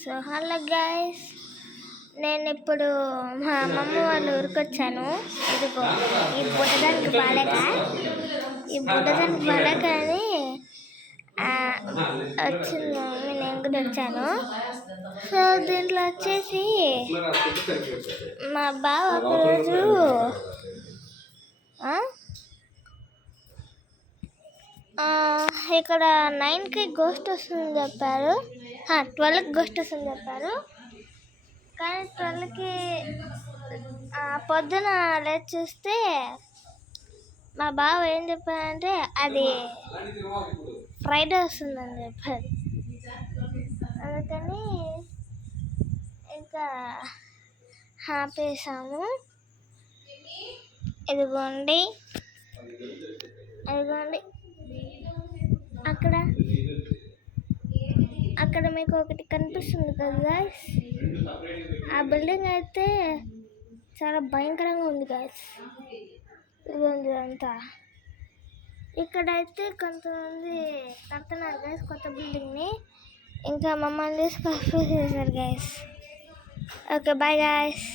So hello guys, నేను ఇప్పుడు మా అమ్మమ్మ వాళ్ళ ఊరికి వచ్చాను. ఇదిగో ఈ బుట్టదానికి బాలేక అని వచ్చింది మమ్మీ, నేను కూడా వచ్చాను. సో దీంట్లో వచ్చేసి మా బావ ఒకరోజు ఇక్కడ 9కి గోస్ట్ వస్తుందని చెప్పారు, 12కి గోస్ట్ వస్తుందని చెప్పారు. కానీ 12కి పొద్దున లేచి చూస్తే మా బావ ఏం చెప్పారంటే అది ఫ్రైడే వస్తుందని చెప్పారు. అందుకని ఇంకా ఆపేసాము. ఇదిగోండి అక్కడ మీకు ఒకటి కనిపిస్తుంది కదా గాయ్స్, ఆ బిల్డింగ్ అయితే చాలా భయంకరంగా ఉంది గాయ్స్. ఇదిగోండి అంతా. ఇక్కడైతే కొంతమంది కడుతున్నారు గాయ్స్ కొత్త బిల్డింగ్ని. ఇంకా మమ్మల్ని తీసుకొని చేశారు గాయ్స్. Okay bye guys.